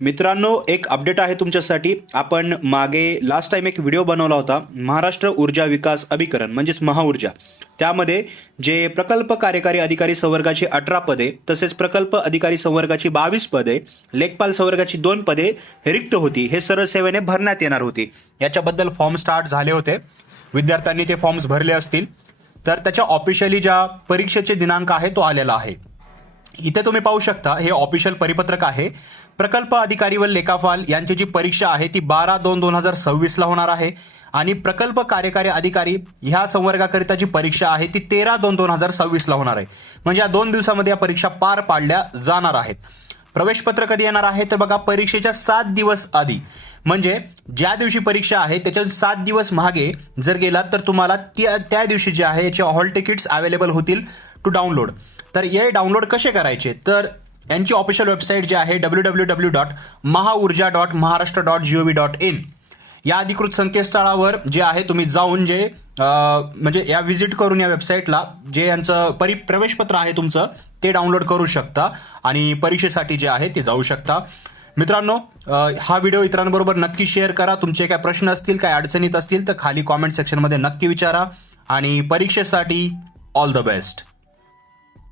मित्रांनो एक अपडेट आहे तुमच्यासाठी. आपण मागे लास्ट टाइम एक व्हिडिओ बनवला होता महाराष्ट्र ऊर्जा विकास अभिकरण म्हणजेच महाऊर्जा. त्यामध्ये जे प्रकल्प कार्यकारी अधिकारी संवर्गाची अठरा पदे तसेच प्रकल्प अधिकारी संवर्गाची बावीस पदे लेखपाल संवर्गाची दोन पदे रिक्त होती. हे सरळ सेवेने भरण्यात येणार होती. याच्याबद्दल फॉर्म स्टार्ट झाले होते. विद्यार्थ्यांनी ते फॉर्म्स भरले असतील. तर त्याच्या ऑफिशियली ज्या परीक्षेचे दिनांक आहे तो आलेला आहे. इथे तुम्ही पाहू शकता हे ऑफिशियल परिपत्रक आहे. प्रकल्प अधिकारी व लेखापाल यांची जी परीक्षा आहे ती बारा दोन दोन हजार सव्वीसला होणार आहे. आणि प्रकल्प कार्यकारी अधिकारी ह्या संवर्गाकरिता जी परीक्षा आहे ती तेरा दोन दोन हजार सव्वीसला होणार आहे. म्हणजे या दोन दिवसामध्ये या परीक्षा पार पाडल्या जाणार आहेत. प्रवेशपत्र कधी येणार आहे? तर बघा परीक्षेच्या सात दिवस आधी. म्हणजे ज्या दिवशी परीक्षा आहे त्याच्या सात दिवस मागे जर गेलात तर तुम्हाला त्या त्या दिवशी जे आहे याचे हॉल तिकीट्स अवेलेबल होतील टू डाउनलोड तर हे डाउनलोड कसे करायचे? तर यांची ऑफिशियल वेबसाईट जी आहे W W W dot Mahaurja dot Maharashtra dot G O V dot in या अधिकृत संकेतस्थळावर जे आहे तुम्ही जाऊन जे म्हणजे या व्हिजिट करून या वेबसाईटला जे यांचं परि प्रवेशपत्र आहे तुमचं ते डाउनलोड करू शकता आणि परीक्षेसाठी जे आहे ते जाऊ शकता. मित्रांनो हा व्हिडिओ इतरांबरोबर नक्की शेअर करा. तुमचे काय प्रश्न असतील काय अडचणीत असतील तर खाली कॉमेंट सेक्शनमध्ये नक्की विचारा. आणि परीक्षेसाठी ऑल द बेस्ट